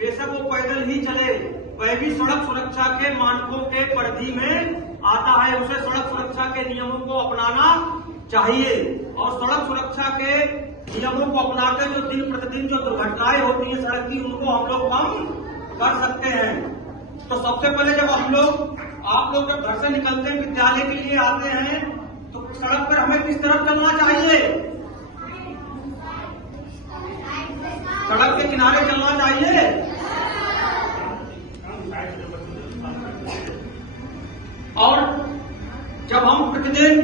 बेशक वो पैदल ही चले, वह भी सड़क सुरक्षा के मानकों के परिधि में आता है। उसे सड़क सुरक्षा के नियमों को अपनाना चाहिए और सड़क सुरक्षा के नियमों को अपनाकर जो दिन प्रतिदिन जो दुर्घटनाएं होती हैं सड़क की, उनको हम लोग कम कर सकते हैं। तो सबसे पहले जब हम लोग आप लोग जब घर से निकलते हैं, विद्यालय के लिए आते हैं, तो सड़क पर हमें किस तरफ चलना चाहिए? सड़क के किनारे चलना चाहिए। और जब हम प्रतिदिन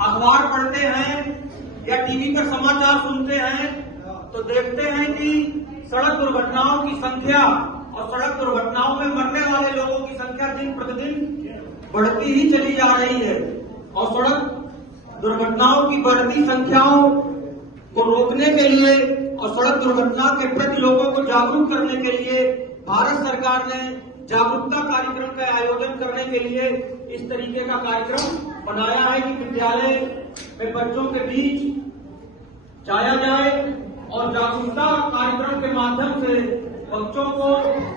अखबार पढ़ते हैं या टीवी पर समाचार सुनते हैं तो देखते हैं कि सड़क दुर्घटनाओं की संख्या और सड़क दुर्घटनाओं में मरने वाले लोगों की संख्या दिन प्रतिदिन बढ़ती ही चली जा रही है। और सड़क दुर्घटनाओं की बढ़ती संख्याओं को रोकने के लिए और सड़क दुर्घटना के प्रति लोगों को जागरूक करने के लिए भारत सरकार ने जागरूकता कार्यक्रम का आयोजन करने के लिए इस तरीके का कार्यक्रम बनाया है कि विद्यालय में बच्चों के बीच जाया जाए और जागरूकता कार्यक्रम के माध्यम से बच्चों को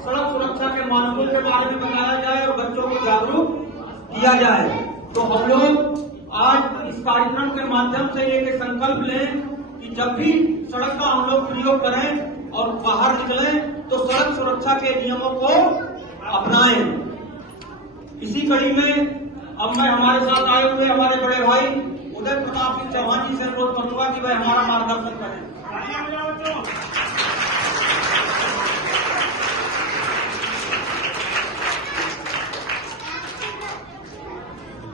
सड़क सुरक्षा के मानकों के बारे में बताया जाए और बच्चों को जागरूक किया जाए। तो हम लोग आज इस कार्यक्रम के माध्यम से एक संकल्प लें कि जब भी सड़क का हम लोग प्रयोग करें और बाहर निकलें तो सड़क सुरक्षा के नियमों को अपनाएं। इसी कड़ी में अब मैं हमारे साथ आए हुए हमारे बड़े भाई उदय प्रताप सिंह चौहान जी से अनुरोध करूंगा कि वह हमारा मार्गदर्शन करें।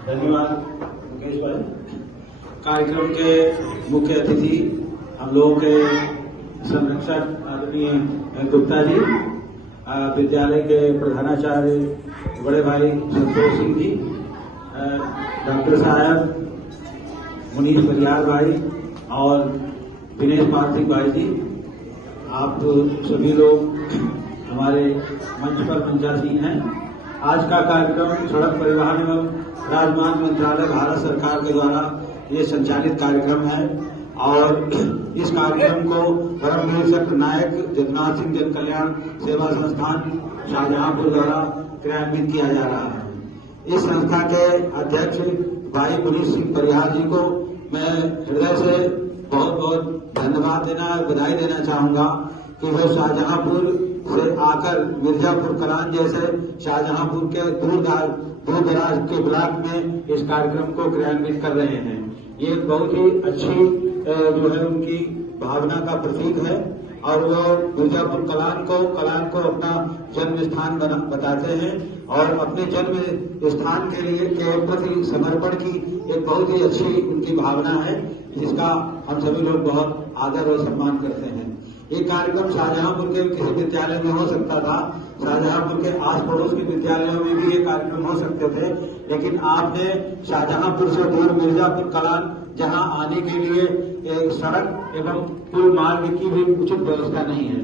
धन्यवाद मुकेश भाई। कार्यक्रम के मुख्य अतिथि हम लोगों के संरक्षक आदरणीय गुप्ता जी, विद्यालय के प्रधानाचार्य बड़े भाई संतोष सिंह जी, डॉक्टर साहब मुनीष परिहार भाई और दिनेश पार्थिव भाई जी, आप सभी लोग हमारे मंच पर मंचासीन हैं। आज का कार्यक्रम सड़क परिवहन एवं राजमार्ग मंत्रालय भारत सरकार के द्वारा ये संचालित कार्यक्रम है और इस कार्यक्रम को परमवीर चक्र नायक जगन्नाथ सिंह जन कल्याण सेवा संस्थान शाहजहांपुर द्वारा क्रियान्वित किया जा रहा है। इस संस्था के अध्यक्ष भाई मुनीष सिंह परिहार जी को मैं हृदय से बहुत बहुत धन्यवाद देना बधाई देना चाहूंगा कि वो शाहजहांपुर से आकर मिर्जापुर कलान जैसे शाहजहांपुर के दूर दराज के ब्लॉक में इस कार्यक्रम को क्रियान्वित कर रहे हैं। ये बहुत ही अच्छी जो है उनकी भावना का प्रतीक है और वो मिर्जापुर कलान को अपना जन्म स्थान बताते हैं और अपने जन्म स्थान के लिए के प्रति समर्पण की एक बहुत ही अच्छी उनकी भावना है, जिसका हम सभी लोग बहुत आदर और सम्मान करते हैं। ये कार्यक्रम शाहजहांपुर के किसी विद्यालय में हो सकता था, शाहजहांपुर के आस पड़ोस के विद्यालयों में भी ये कार्यक्रम हो सकते थे, लेकिन आपने शाहजहांपुर से दूर मिर्जापुर कलान जहां आने के लिए एक सड़क एवं पुल मार्ग की भी उचित व्यवस्था नहीं है,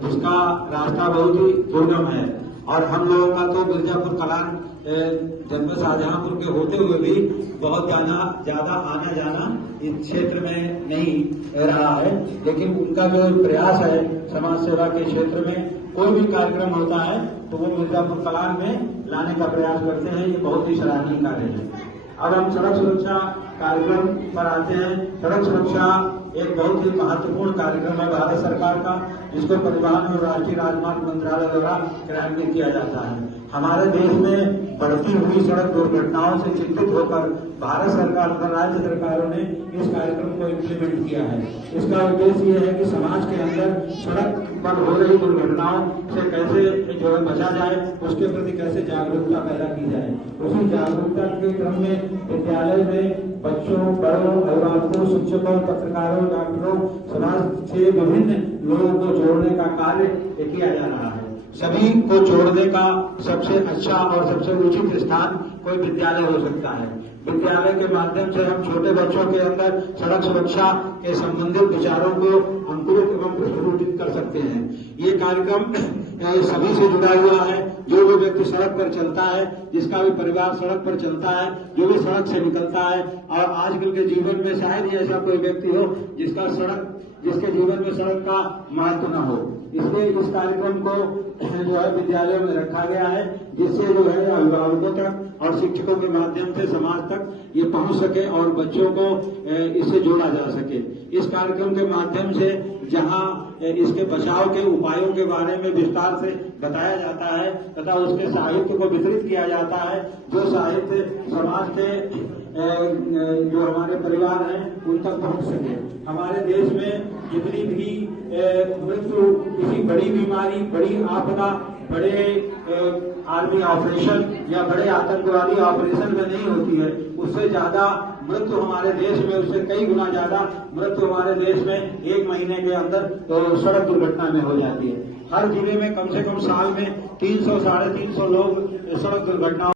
जिसका रास्ता बहुत ही दुर्गम है और हम लोगों का तो मिर्जापुर कलान जन्म शाहजहांपुर के होते हुए भी बहुत ज्यादा आना जाना इस क्षेत्र में नहीं रहा है, लेकिन उनका जो प्रयास है समाज सेवा के क्षेत्र में कोई भी कार्यक्रम होता है तो वो मिर्जापुर कलान में लाने का प्रयास करते हैं। ये बहुत ही सराहनीय कार्य है। अब हम सड़क सुरक्षा कार्यक्रम पर आते हैं। सड़क सुरक्षा एक बहुत ही महत्वपूर्ण कार्यक्रम है भारत सरकार का, जिसको परिवहन और राष्ट्रीय राजमार्ग मंत्रालय द्वारा क्रियान्वित किया जाता है। हमारे देश में बढ़ती हुई सड़क दुर्घटनाओं से चिंतित होकर भारत सरकार और राज्य सरकारों ने इस कार्यक्रम को इम्प्लीमेंट किया है। इसका उद्देश्य ये है कि समाज के अंदर सड़क पर हो रही दुर्घटनाओं से कैसे जो है बचा जाए, उसके प्रति कैसे जागरूकता पैदा की जाए। उसी जागरूकता के क्रम में विद्यालय में बच्चों, बड़ों, अभिभावकों, शिक्षकों, पत्रकारों, डॉक्टरों, समाज से विभिन्न लोगों को जोड़ने का कार्य किया जा रहा है। सभी को जोड़ने का सबसे अच्छा और सबसे उचित स्थान कोई विद्यालय हो सकता है। विद्यालय के माध्यम से हम छोटे बच्चों के अंदर सड़क सुरक्षा के संबंधित विचारों को अंकुरित एवं प्रस्फुटित कर सकते हैं। ये कार्यक्रम सभी से जुड़ा हुआ है जो भी व्यक्ति सड़क पर चलता है, जिसका भी परिवार सड़क पर चलता है, जो भी सड़क से निकलता है, और आजकल के जीवन में शायद ही ऐसा कोई व्यक्ति हो जिसके जीवन में सड़क का महत्व न हो। इसलिए इस कार्यक्रम को जो है विद्यालयों में रखा गया है, जिससे जो है अभिभावकों तक और शिक्षकों के माध्यम से समाज तक ये पहुंच सके और बच्चों को इससे जोड़ा जा सके। इस कार्यक्रम के माध्यम से जहां इसके बचाव के उपायों के बारे में विस्तार से बताया जाता है तथा उसके साहित्य को वितरित किया जाता है, जो साहित्य समाज के जो हमारे परिवार हैं उन तक पहुंच सके। हमारे देश में जितनी भी मृत्यु किसी बड़ी बीमारी, बड़ी आपदा, बड़े आर्मी ऑपरेशन या बड़े आतंकवादी ऑपरेशन में नहीं होती है, उससे ज्यादा मृत्यु हमारे देश में, उससे कई गुना ज्यादा मृत्यु हमारे देश में 1 महीने के अंदर तो सड़क दुर्घटना में हो जाती है। हर जिले में कम से कम साल में 300 साढ़े 300 लोग सड़क दुर्घटनाओं